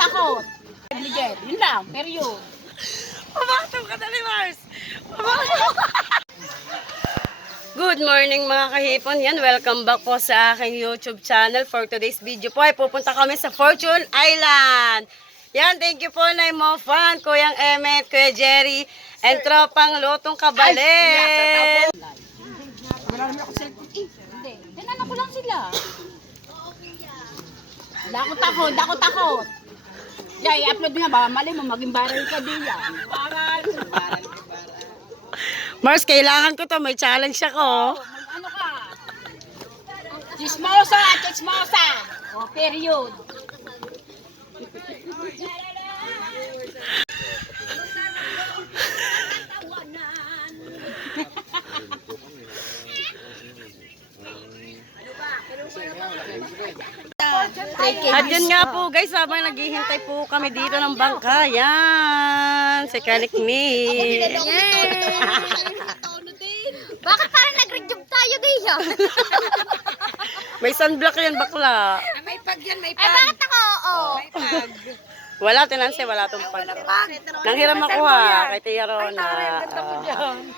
Takot. Yun lang, period. Pumaktaw ka dali, Mars. Good morning mga kahipon. Yan, welcome back po sa aking YouTube channel. For today's video po ay pupunta kami sa Fortune Island. Yan, thank you po Nay Mofan, Kuyang Emmet, Kuya Jerry, and tropang Lotong Kabalen. Wala naman ako cellphone. Hindi. Tinanong ko lang sila. Takot. Yeah, i-upload nga ba? Mali mo, maging viral ka din yan. Mars, kailangan ko to. May challenge ako. Ano ka? Chismosa! O, period. At yun nga po guys, habang naghihintay po kami dito ng bangka. Yan, si Kanik Me. Bakit parang nag-rejob tayo diya? May sunblock yan bakla. May pag yan, may Ay, bakit ako? Oo. Wala, tinansi, wala tong pag. Nanghiram ako ha, kay Tia Rona.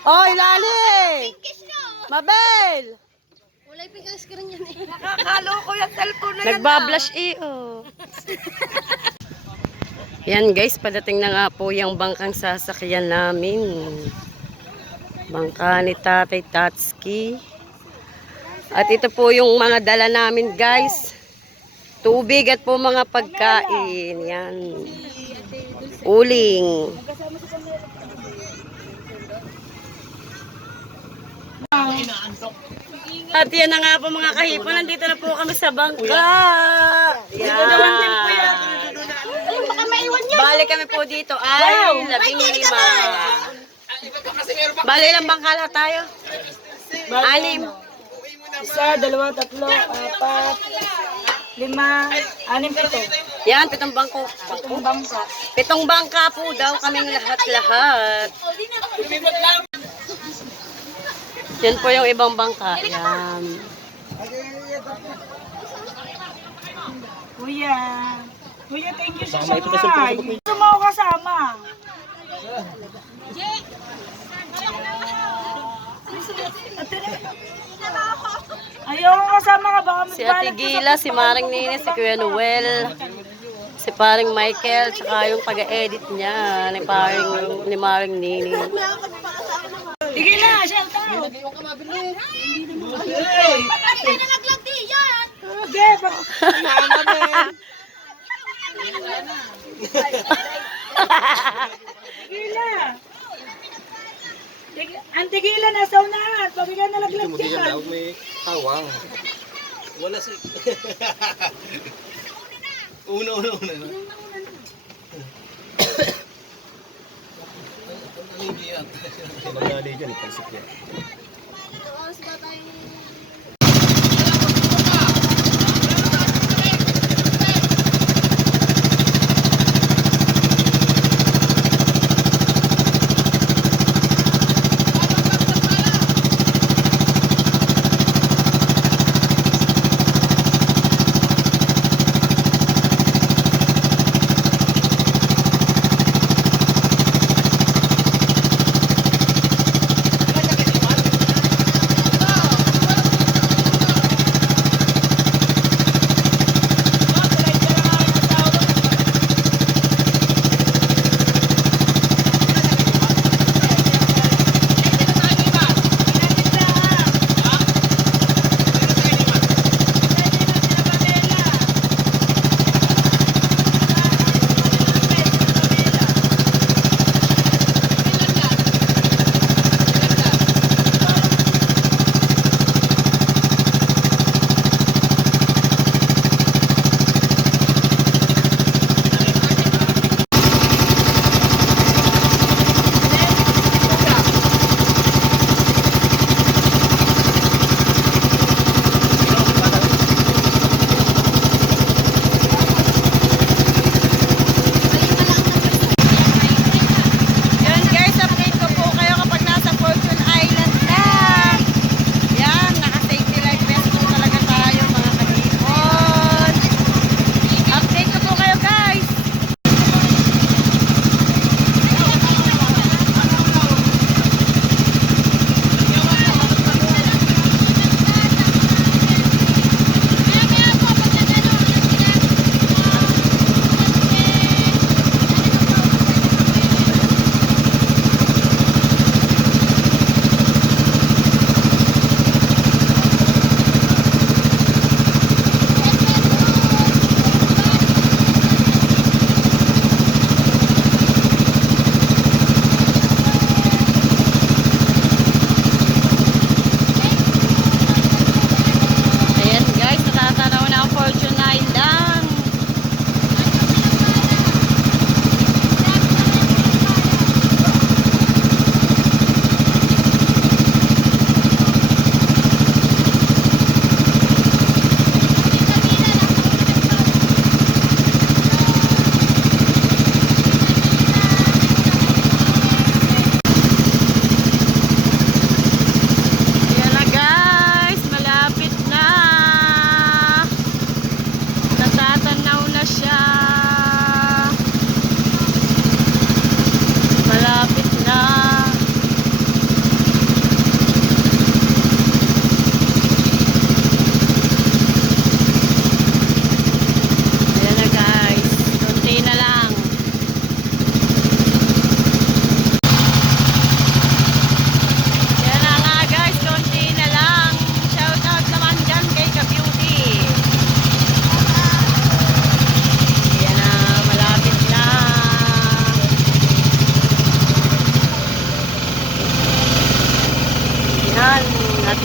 Oh, ilali! Mabel! Wala yung pigang screen yan eh. Nakakalo ko yung cellphone na yan. Nagbablush Yan guys, padating na nga po yung bangkang sasakyan namin. Bangka ni Tatay Tatski. At ito po yung mga dala namin guys. Tubig at po mga pagkain. Yan. Uling. At yan na nga po mga kahipon. Nandito na po kami sa bangka. Yan. Balik kami po dito ay 15. Bali ilang bangka lahat tayo? 6. 1, 2, 3, 4, 5, 6, 7, 8, 9, 10. Yan, 7 bangko. 7 bangka po daw kaming lahat-lahat. Yan po yung ibang bangka. Yan. Kuya, thank you sa sakay. Gusto mo ako kasama. Ayaw ko kasama ka, baka Si Ate Gila, si Maring Nini, si Kuya Noel, si Paring Michael, tsaka yung pag-edit niya, ni Maring Nini. Sige na, shout out. Ay, nalaglag di yan. Okay, Tigila. Ang tigila na sa unahan. Pabigyan na laglag dyan. May hawang. Wala si... Una. Magali dyan, ipalsik yan.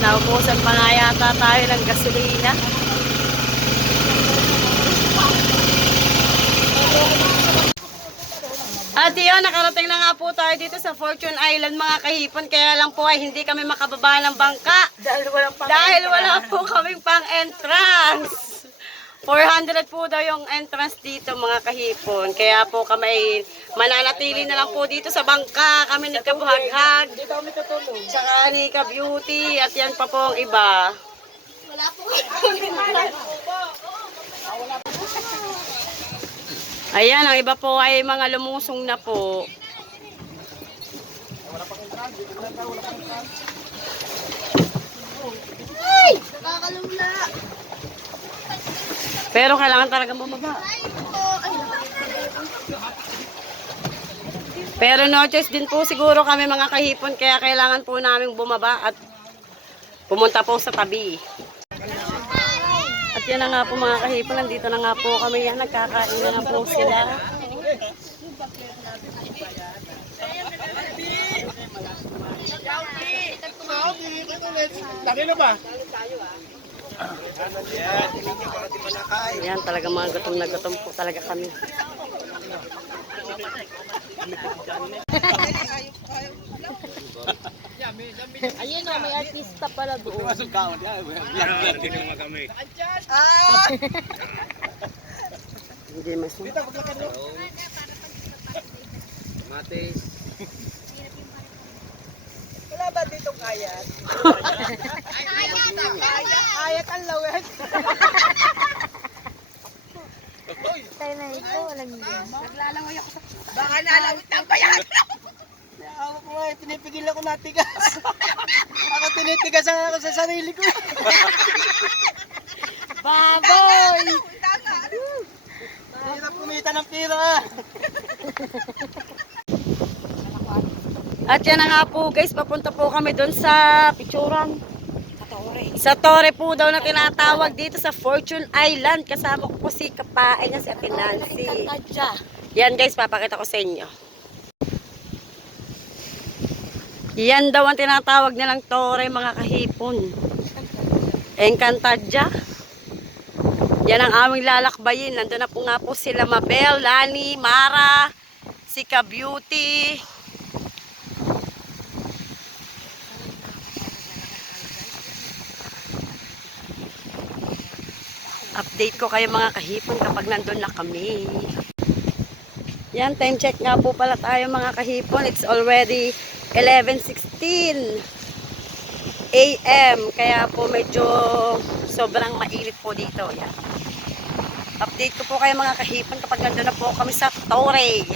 naubusan pa nga yata tayo ng gasolina. At yun, nakarating na nga po tayo dito sa Fortune Island mga kahipon. Kaya lang po ay hindi kami makababa ng bangka. Dahil wala po kaming pang-entrance. 400 po daw yung entrance dito mga kahipon. Kaya po kami mananatili na lang po dito sa bangka. Kami ni Kabuhaghag. Dito kami tutulog. Tsaka ni Ka-Beauty. At yan pa po ang iba. Wala po. Ayan, ang iba po ay mga lumusong na po. Ay! Nakakalula. Pero kailangan talaga bumaba. Pero no choice din po siguro kami mga kahipon. Kaya kailangan po namin bumaba at pumunta po sa tabi. At yan na nga po mga kahipon. Nandito na nga po kami yan. Nagkakain na po sila. Laki na ba? Yan talaga mga gutom na gutom po talaga kami. Ayun o, may artista pala doon. Masuk ka. Vlog din naman kami. Hindi mas. Matis. Wala ba dito kayat? Kayat ang lawet. Tayo na ito, walang yan. Baka nalawit ang bayan. Ako ko nga, pinipigil ako natigas. Ako tinitigas ako sa sarili ko. Baboy! Hirap kumita ng pira. At yan na nga po guys, papunta po kami doon sa Pichuran. Sa Torre po daw na tinatawag dito sa Fortune Island. Kasama ko po si Kapaay na si Ate Nancy. Yan guys, papakita ko sa inyo. Yan daw ang tinatawag nilang Torre mga kahipon. Encantadia. Yan ang aming lalakbayin. Nandun na po nga po sila Mabel, Lani, Mara, si Ka-Beauty. Update ko kayo mga kahipon kapag nandun na kami. Yan, time check nga po pala tayo mga kahipon. It's already 11:16 AM. Kaya po medyo sobrang mainit po dito. Yan. Update ko po kayo mga kahipon kapag nandun na po kami sa Torre.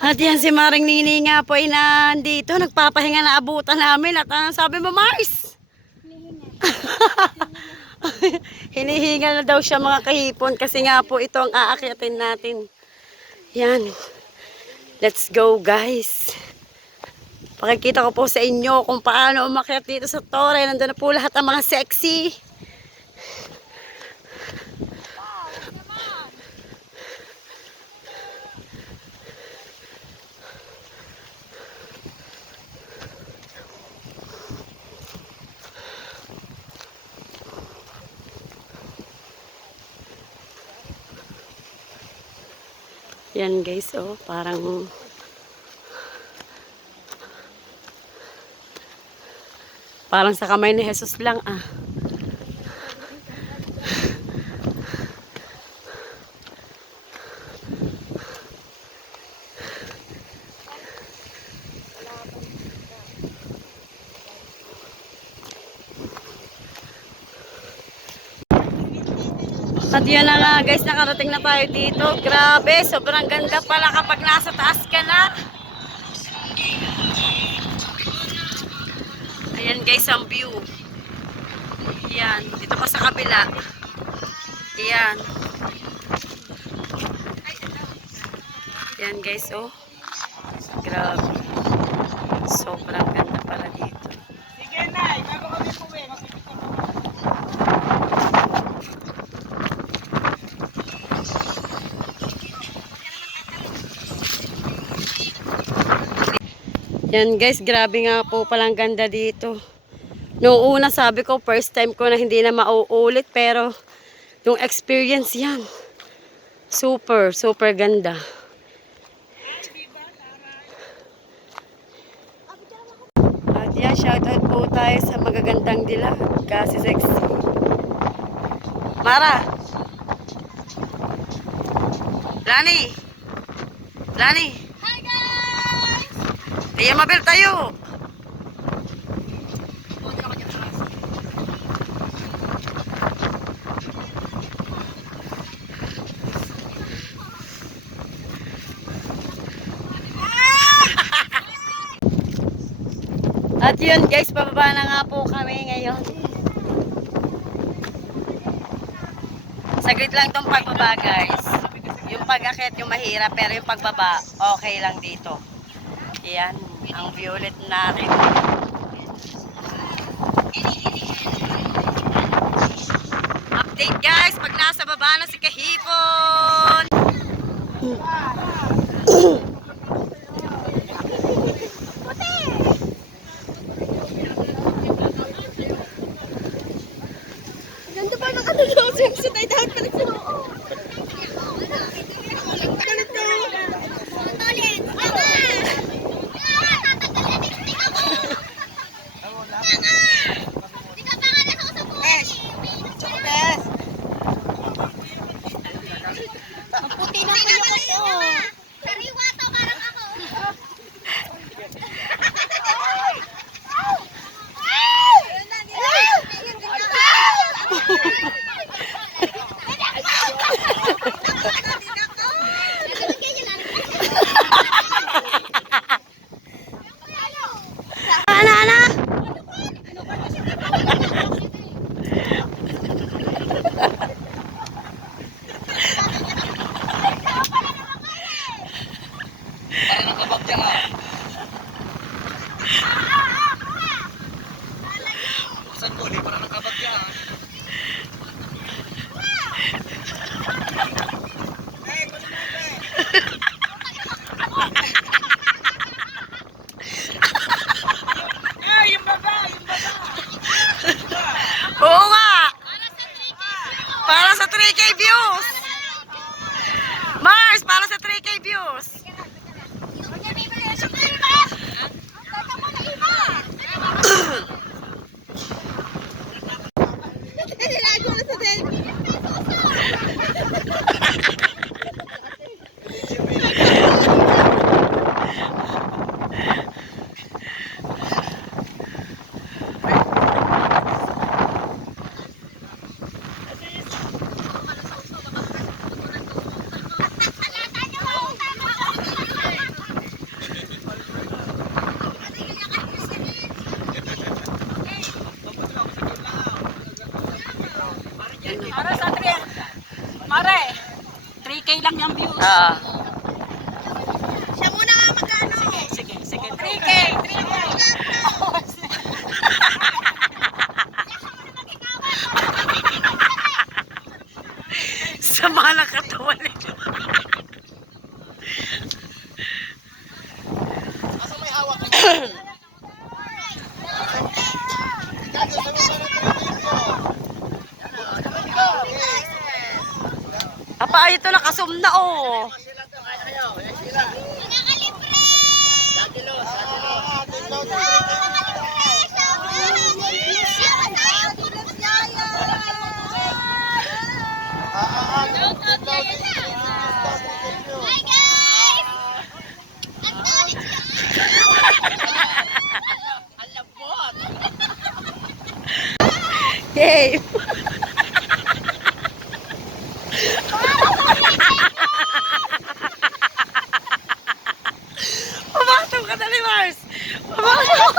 At yan si Maring Nini nga po ay nandito. Nagpapahinga na abutan namin. At sabi mo, Mars? Hinihingal na daw siya mga kahipon kasi nga po ito ang aakyatin natin. Yan. Let's go guys. Pakikita ko po sa inyo kung paano umakyat dito sa Torre. Nandun na po lahat ang mga sexy. Yan guys, oh, parang sa kamay ni Jesus lang ah. At yun na nga guys, nakarating na tayo dito. Grabe, sobrang ganda pala kapag nasa taas ka na. Ayan guys ang view. Ayan, dito pa sa kabila. Ayan. Ayan guys, oh. Grabe. Sobrang ganda pala dito. Sige na, bago kami puwi, mapipit na po. Yan guys, grabe nga po palang ganda dito. Noong una sabi ko, first time ko na hindi na mauulit, pero yung experience yan. Super, super ganda. At yan, shoutout po tayo sa magagandang dilag. Kasi sexy. Mara! Lani! Lani! Hi guys! Tia Mabel tayo! At yun guys, bababa na nga po kami ngayon. Saglit lang tong pagbaba guys. Yung pag-akit yung mahirap, pero yung pagbaba okay lang dito. Yan, ang violet natin. Update guys, pag nasa baba na si Kahipon. Ganda pa ng ano yung swimsuit ay dahil pa nagsuot. Oo nga! Para sa 3K views! Mars, para sa 3K views! Para sa 3. Mare, 3K lang yung views. Siya muna nga magkano. Sige. 3K. Sama na katawan nito. Apa, ito nakasum na oh. Yay! Pumatong ka dali, Mars! Pumatong!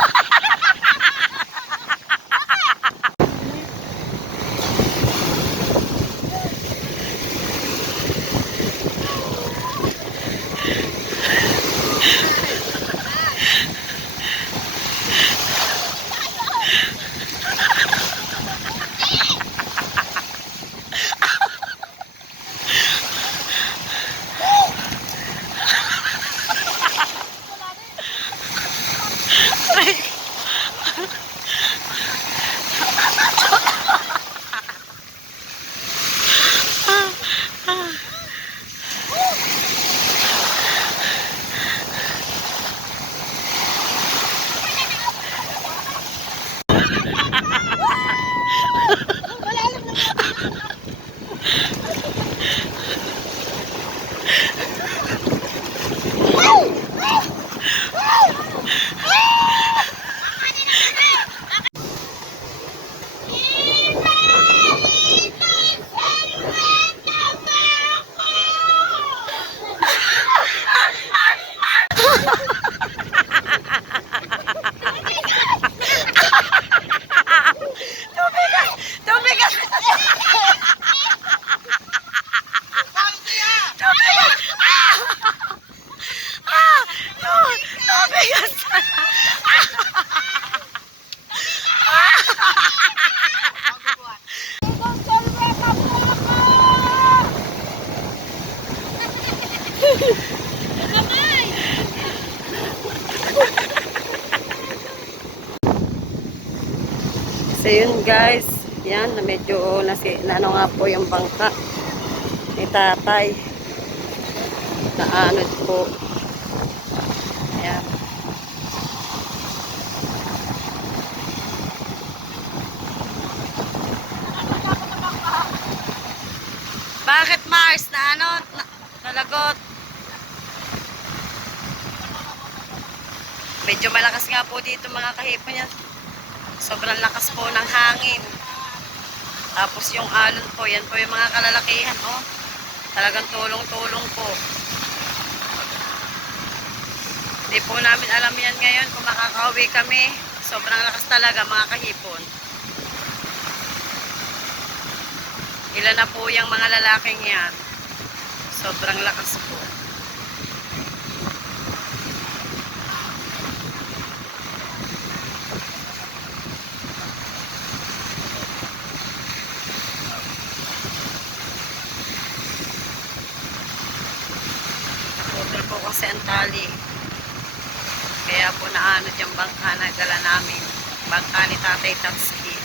So yun guys, yan, na medyo ano nga po yung bangka ni tatay. Naanod po. Ayan. Bakit Mars? Nalagot? Medyo malakas nga po dito mga kahipon yan. Sobrang lakas po ng hangin. Tapos yung alon po, yan po yung mga kalalakihan, oh. Talagang tulong-tulong po. Hindi po namin alam yan ngayon kung makakauwi kami. Sobrang lakas talaga mga kahipon. Ilan na po yung mga lalaking yan. Sobrang lakas po. Naputol po kasi ang tali. Kaya po naanod yung bangka na dala namin. Bangka ni Tatay Tatsuki.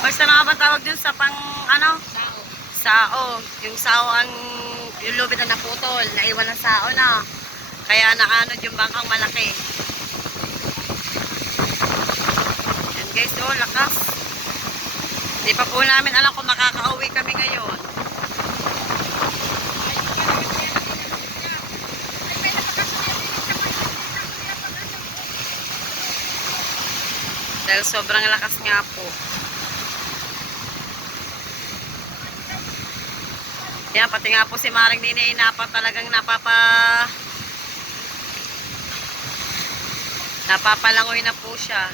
Basta na nga ba tawag dun sa pang ano? Sao. Yung sao ang yung lubid na naputol. Naiwan ng sao na. Kaya naanod yung bangkang malaki. Yan guys, oh, lakas. Hindi pa po namin alam kung makakauwi kami ngayon. Dahil sobrang lakas nga po. Yan, pati nga po si Maring Nini, talagang napapalangoy na po siya.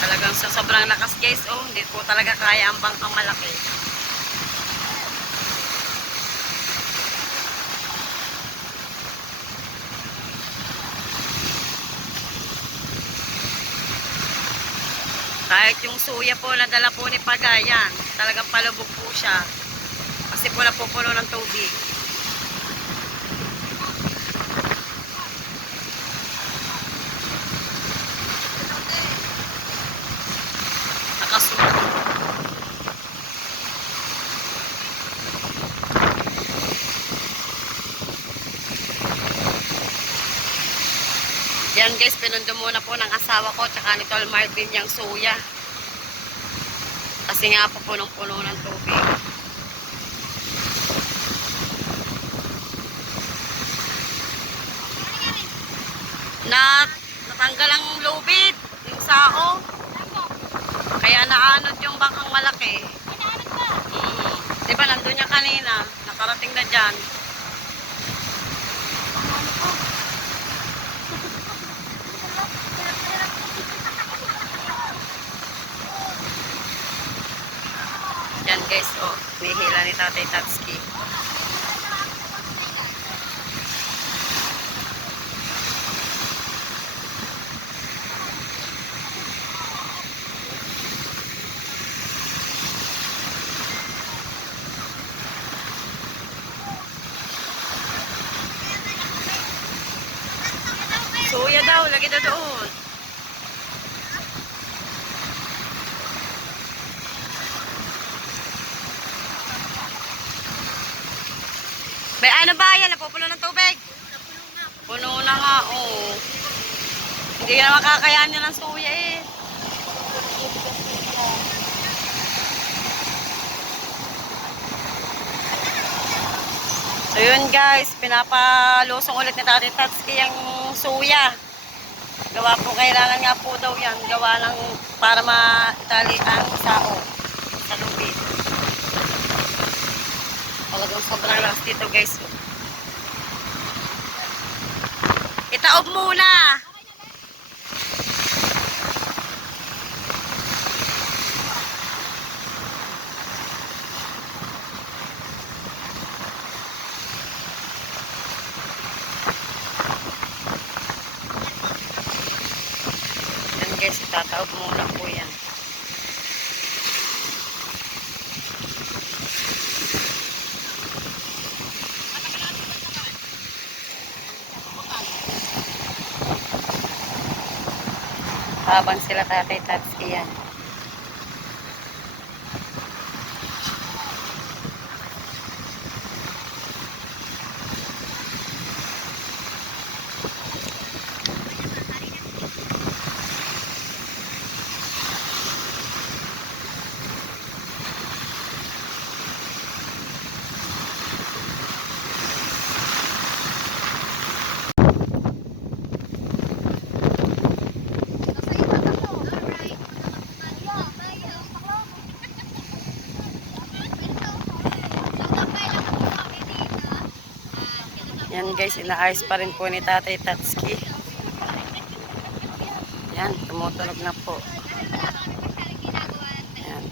Talagang sa sobrang lakas guys, oh, hindi po talaga kaya ang bangkang malaki. Kahit yung suya po na dala po ni Pagayan, talagang palubog po siya. Kasi po napupuno ng tubig. Yan guys, pinundo muna po ng asawa ko tsaka ni Tol Marvin yung suya. Kasi nga po punong-puno ng tubig. Natanggal ang lubid, yung sao. Kaya naanod yung bangkang malaki. Diba nandun niya kanina, nakarating na dyan. Yan guys, oh, nihila ni Tatay Tatsuki. Suya daw, lagi na doon. May ano ba yan? Napupuno ng tubig? Puno na nga, oo. Hindi na makakayanin ng suya eh. So yun guys, pinapalusong ulit ni Tatay Tatsuki yung suya. Gawa po, kailangan nga po daw yan. Gawa ng para matali ang sao sa lubid. Talagang sobrang lakas dito guys. Tataob muna. Yan guys, tataob muna po yan. Habang sila Tatay Tatsuki yan. Yan guys, inaayos pa rin po ni Tatay Tatsuki. Yan, tumutunog na po. Yan.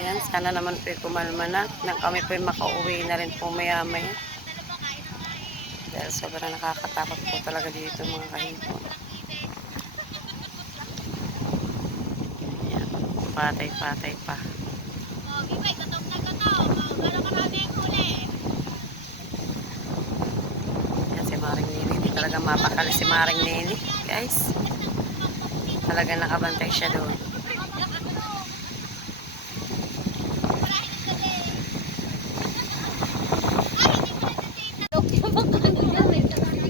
Yan, sana naman po kumalma na. Nang kami po makauwi na rin po maya-maya. Dahil sobrang nakakatakot po talaga dito mga kahipon. Yan, patay-patay pa. Yan si Maring Nini. Hindi talaga mapakali si Maring Nini, guys. Talaga nakabantay siya doon.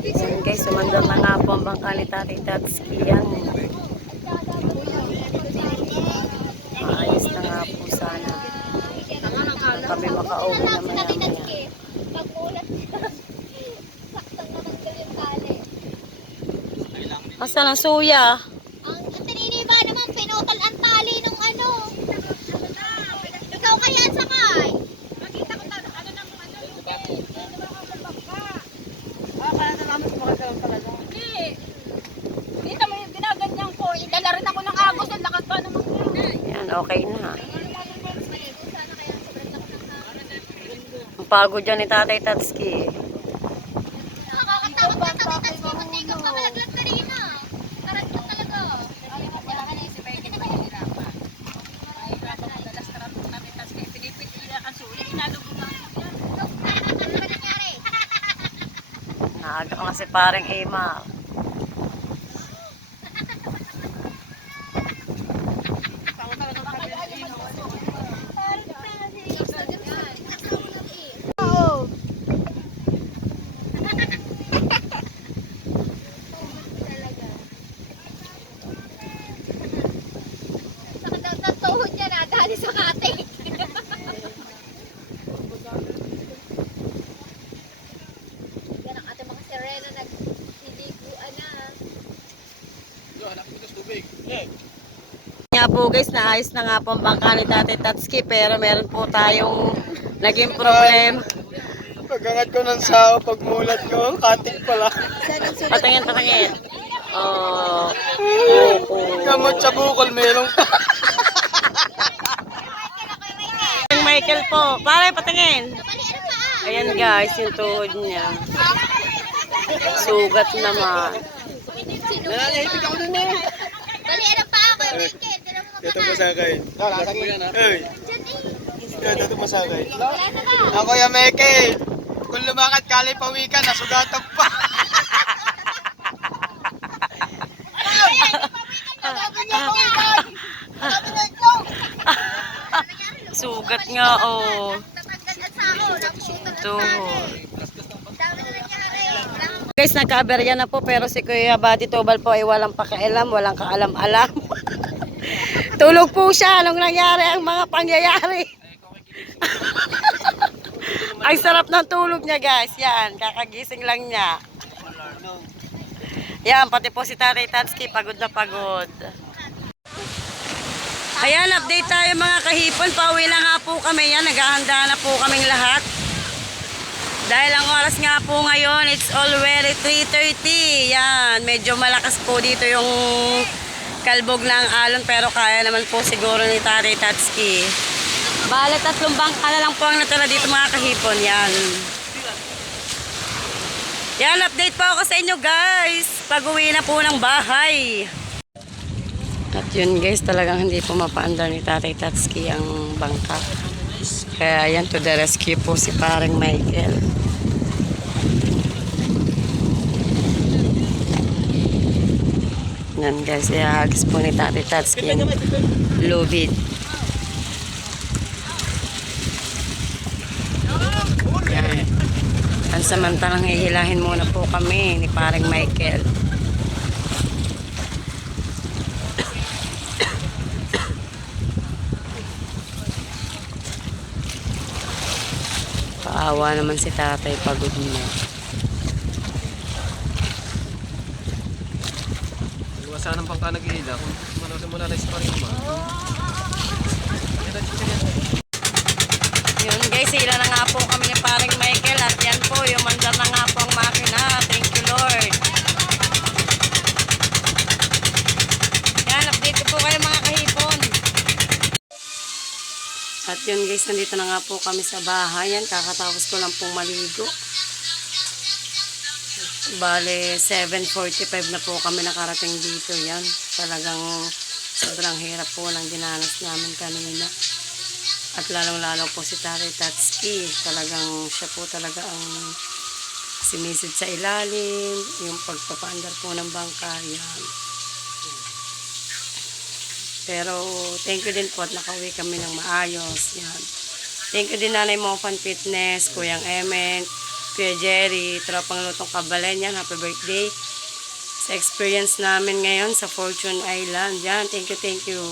Yan guys, sumandal na nga po ang bangka ni Tatay Tatsuki. Yan. Maayos na nga po sana. Kami makauwi na maya-maya. Asan ang suya? Ang tininiba naman, pinutol ang tali nung ano. Ikaw kaya sakay. Makita ko ano nang ano yung Kaya na namin kumakaroon talaga. Hindi. Dito mo yung ginaganyan ko. Idala rin ako ng agos. Ang lakas pa naman yun. Yan, okay na. Ang pagod dyan ni Tatay Tatsuki. Nakakatakot na takitas mo. Hindi ka pa malaglag na rin ah. Tarad mo talaga. Wala ka na si Peggy na mahirapan. Ay, grabe na madalas tarap namin. Tapos kaya pinipitila ang sulit. Inalubog na ako yan. Ano ba nangyari? Naaga ko kasi parang Emma. Tuhod niya na, dahil sa kating. Yan ang ating mga sirena nag-hindiguan na. Nga po guys, naayos na nga po ang bangka ni Tatay Tatsuki, pero meron po tayong naging problem. Pag-angat ko ng sao, pagmulat ko, katik pala. Patingin, patingin. Oh. Gamot sa bukol, merong Yung Michael po. Pare, patingin. Ayan guys, yung tuhod niya. Sugat naman. Nananahipig ako dun eh. Bali, ano pa ako, Michael? Tira mo Ito masakay. Lasag mo yan ha? Uy. Ito masakay. Ako yung Meke. Kung lumakad kalay pawikan, nasugatan pa. Sugat nga, oh. Tuhod. Guys, nagka-aberya na po, pero si Kuya Buddy Tobal po ay walang pakialam, walang kaalam-alam. Tulog po siya nung nangyari ang mga pangyayari. Ang sarap ng tulog niya guys. Yan, kakagising lang niya. Yan, pati po si Tatay Tatsuki, pagod na pagod. Ayan, update tayo mga kahipon. Pauwi na nga po kami yan. Naghahanda na po kaming lahat. Dahil ang oras nga po ngayon, it's already 3:30. Yan, medyo malakas po dito yung kalbog ng alon pero kaya naman po siguro ni Tatay Tatsuki. Bale, 3 bangka na lang po ang natira dito mga kahipon. Yan. Yan, update po ako sa inyo guys. Pag-uwi na po ng bahay. At yun guys, talagang hindi po mapaandar ni Tatay Tatsuki ang bangka. Kaya yan, to the rescue po si paring Michael. Yan guys, ihagis po ni Tatay Tatsuki yung lubid. Yan. Pansamantalang hihilahin muna po kami ni paring Michael. Paawa naman si tatay, pagod na. Iwasan ng pangka nag-iila kung manood mo na lang sa parima. Yun guys, sila na nga po kami ni paring Michael at yan po, yung mandar na nga po ang makina. Thank you Lord. Yan, update ko po kayo mga kahipon. At yun guys, nandito na nga po kami sa bahay. Yan, kakatapos ko lang pong maligo. Bale, 7:45 na po kami nakarating dito. Yan, talagang sobrang hirap po ng dinanas namin kanina. At lalong-lalo po si Tatay Tatsuki. Talagang siya po talaga ang sinisid sa ilalim. Yung pagpapaandar po ng bangka. Yan. Pero, thank you din po at nakauwi kami ng maayos. Yan. Thank you din Nanay Mofan Fitness, Kuyang Emen, Kuya Jerry, Tropang Lutong Kabalen. Yan, happy birthday. Sa experience namin ngayon sa Fortune Island. Yan, thank you, thank you.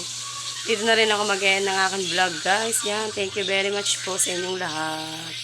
Dito na rin ako mag-end ng aking vlog, guys. Yan, thank you very much po sa inyong lahat.